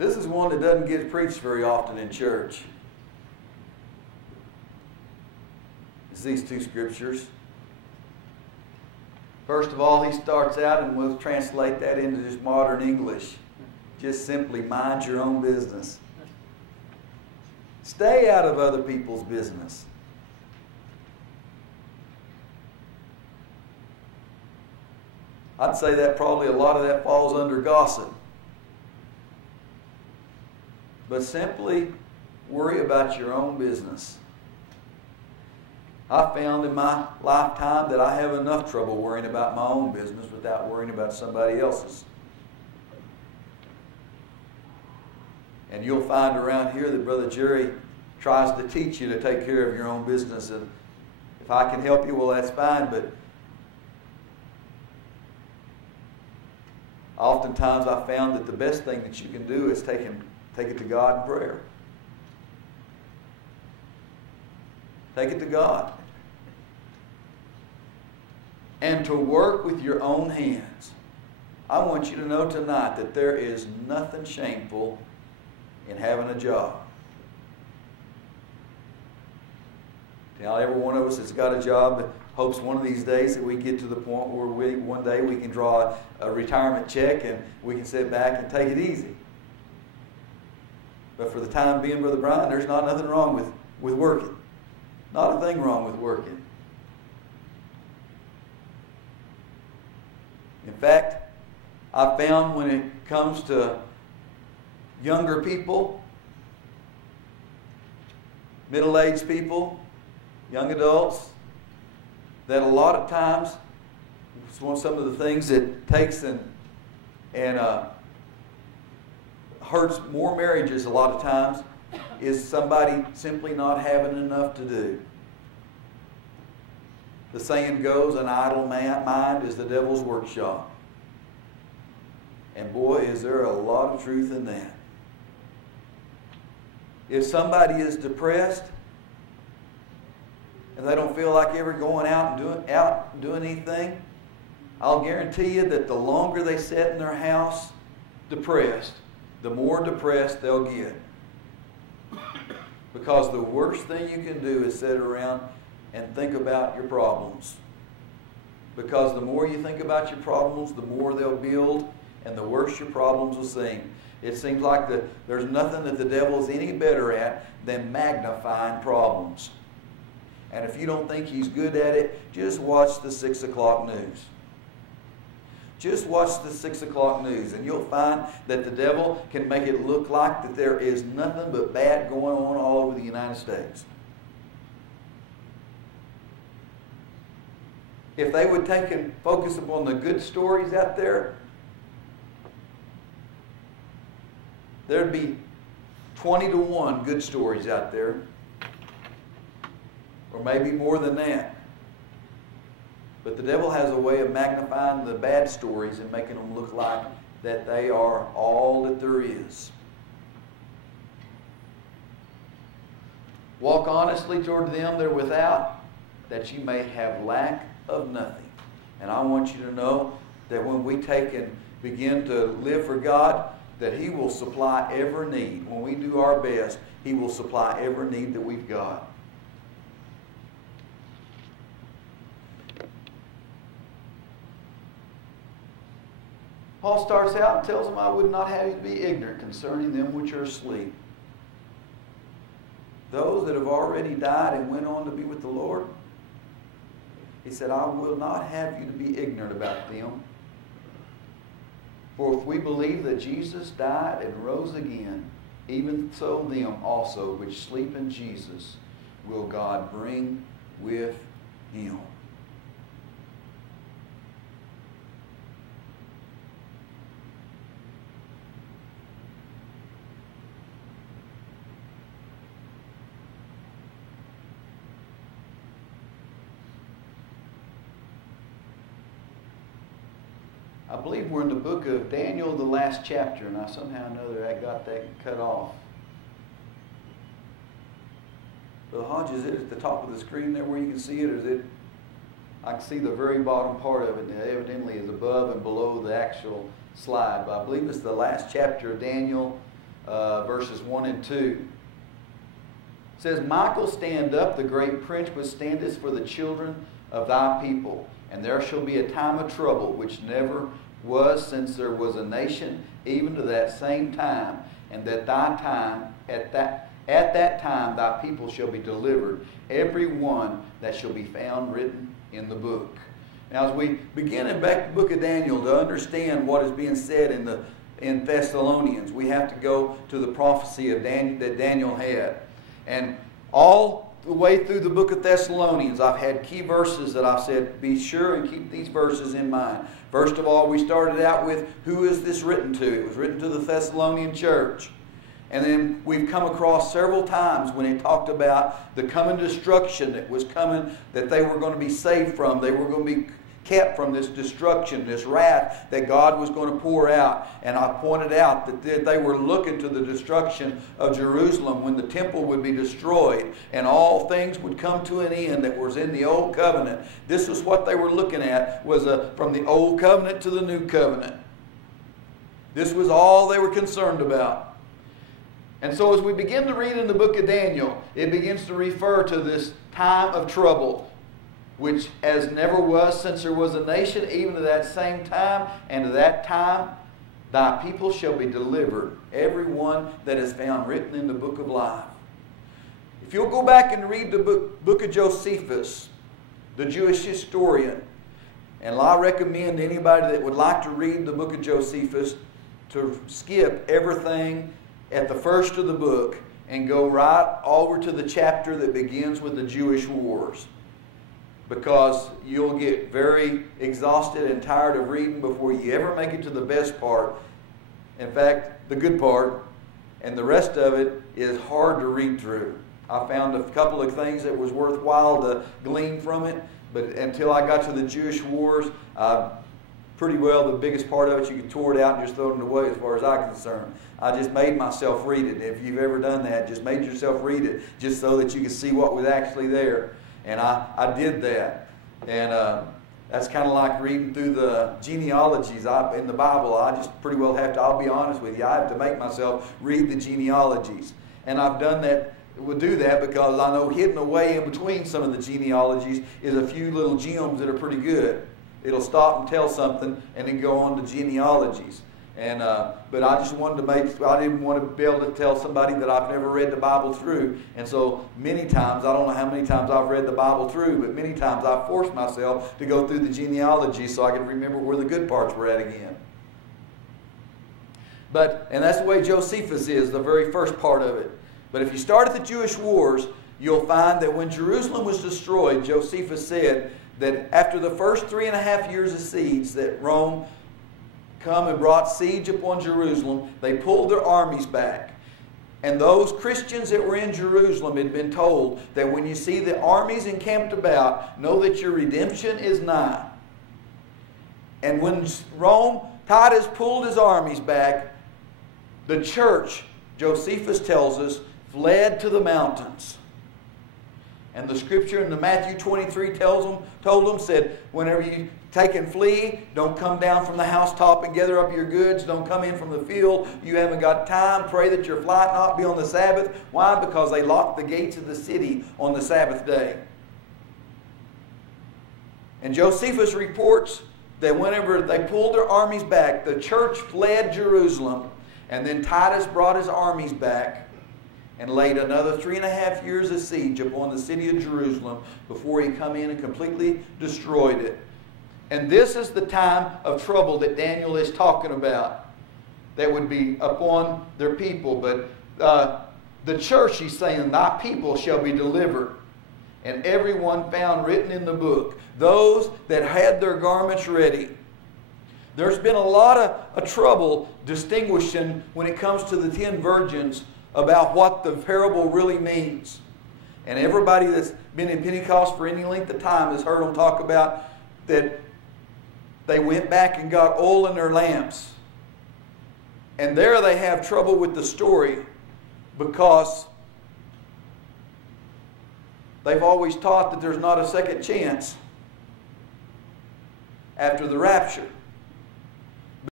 This is one that doesn't get preached very often in church. It's these two scriptures. First of all, he starts out, and we'll translate that into just modern English. Just simply mind your own business. Stay out of other people's business. I'd say that probably a lot of that falls under gossip. But simply worry about your own business. I found in my lifetime that I have enough trouble worrying about my own business without worrying about somebody else's. And you'll find around here that Brother Jerry tries to teach you to take care of your own business. And if I can help you, well, that's fine. But oftentimes I found that the best thing that you can do is take it to God in prayer. Take it to God. And to work with your own hands. I want you to know tonight that there is nothing shameful in having a job. Now, every one of us that's got a job hopes one of these days that we get to the point where one day we can draw a retirement check and we can sit back and take it easy. But for the time being, Brother Brian, there's nothing wrong with working. Not a thing wrong with working. In fact, I found when it comes to younger people, middle-aged people, young adults, that a lot of times, some of the things that takes and hurts more marriages a lot of times is somebody simply not having enough to do. The saying goes, an idle mind is the devil's workshop. And boy, is there a lot of truth in that. If somebody is depressed and they don't feel like ever going out and doing anything, I'll guarantee you that the longer they sit in their house depressed, the more depressed they'll get. Because the worst thing you can do is sit around and think about your problems. Because the more you think about your problems, the more they'll build, and the worse your problems will seem. It seems like there's nothing that the devil is any better at than magnifying problems. And if you don't think he's good at it, just watch the 6 o'clock news. Just watch the 6 o'clock news, and you'll find that the devil can make it look like that there is nothing but bad going on all over the United States. If they would take and focus upon the good stories out there, there'd be 20-to-1 good stories out there, or maybe more than that. But the devil has a way of magnifying the bad stories and making them look like that they are all that there is. Walk honestly toward them that are without, that you may have lack of nothing. And I want you to know that when we take and begin to live for God, that He will supply every need. When we do our best, He will supply every need that we've got. Paul starts out and tells them, I would not have you to be ignorant concerning them which are asleep. Those that have already died and went on to be with the Lord, he said, I will not have you to be ignorant about them. For if we believe that Jesus died and rose again, even so them also which sleep in Jesus will God bring with Him. I believe we're in the book of Daniel, the last chapter, and I somehow or another I got that cut off. Brother Hodge, is it at the top of the screen there where you can see it, or is it? I can see the very bottom part of it, and it evidently is above and below the actual slide. But I believe it's the last chapter of Daniel, verses 1 and 2. It says, Michael, stand up, the great prince, which standeth for the children of thy people. And there shall be a time of trouble, which never was since there was a nation, even to that same time. And that thy time, at that time thy people shall be delivered, every one that shall be found written in the book. Now, as we begin in back to the book of Daniel, to understand what is being said in Thessalonians, we have to go to the prophecy of that Daniel had. And all the way through the book of Thessalonians, I've had key verses that I've said, be sure and keep these verses in mind. First of all, we started out with, who is this written to? It was written to the Thessalonian church. And then we've come across several times when it talked about the coming destruction that was coming, that they were going to be saved from. They were going to be kept from this destruction, this wrath that God was going to pour out. And I pointed out that they were looking to the destruction of Jerusalem when the temple would be destroyed and all things would come to an end that was in the old covenant. This was what they were looking at, was from the old covenant to the new covenant. This was all they were concerned about. And so as we begin to read in the book of Daniel, it begins to refer to this time of trouble, which as never was since there was a nation, even to that same time, and to that time thy people shall be delivered, every one that is found written in the book of life. If you'll go back and read the book of Josephus, the Jewish historian, and I recommend anybody that would like to read the book of Josephus to skip everything at the first of the book and go right over to the chapter that begins with the Jewish wars, because you'll get very exhausted and tired of reading before you ever make it to the best part. In fact, the good part, and the rest of it is hard to read through. I found a couple of things that was worthwhile to glean from it, but until I got to the Jewish wars, pretty well the biggest part of it, you could tore it out and just throw it away as far as I'm concerned. I just made myself read it. If you've ever done that, just made yourself read it just so that you could see what was actually there. And I did that. And that's kind of like reading through the genealogies in the Bible. I just pretty well have to, I'll be honest with you, I have to make myself read the genealogies. And I've done that, will do that because I know hidden away in between some of the genealogies is a few little gems that are pretty good. It'll stop and tell something and then go on to genealogies. And but I just wanted to I didn't want to be able to tell somebody that I've never read the Bible through. And so many times, I don't know how many times I've read the Bible through, but many times I've forced myself to go through the genealogy so I can remember where the good parts were at again. And that's the way Josephus is, the very first part of it. But if you start at the Jewish wars, you'll find that when Jerusalem was destroyed, Josephus said that after the first 3.5 years of siege that Rome come and brought siege upon Jerusalem, they pulled their armies back. And those Christians that were in Jerusalem had been told that when you see the armies encamped about, know that your redemption is nigh. And when Titus pulled his armies back, the church, Josephus tells us, fled to the mountains. And the scripture in the Matthew 23 told them, said, whenever you take and flee, don't come down from the housetop and gather up your goods. Don't come in from the field. You haven't got time. Pray that your flight not be on the Sabbath. Why? Because they locked the gates of the city on the Sabbath day. And Josephus reports that whenever they pulled their armies back, the church fled Jerusalem. And then Titus brought his armies back and laid another 3.5 years of siege upon the city of Jerusalem before he come in and completely destroyed it. And this is the time of trouble that Daniel is talking about that would be upon their people. But the church, he's saying, thy people shall be delivered, and everyone found written in the book, those that had their garments ready. There's been a lot of trouble distinguishing when it comes to the 10 virgins about what the parable really means. And everybody that's been in Pentecost for any length of time has heard them talk about that they went back and got oil in their lamps. And there they have trouble with the story because they've always taught that there's not a second chance after the rapture.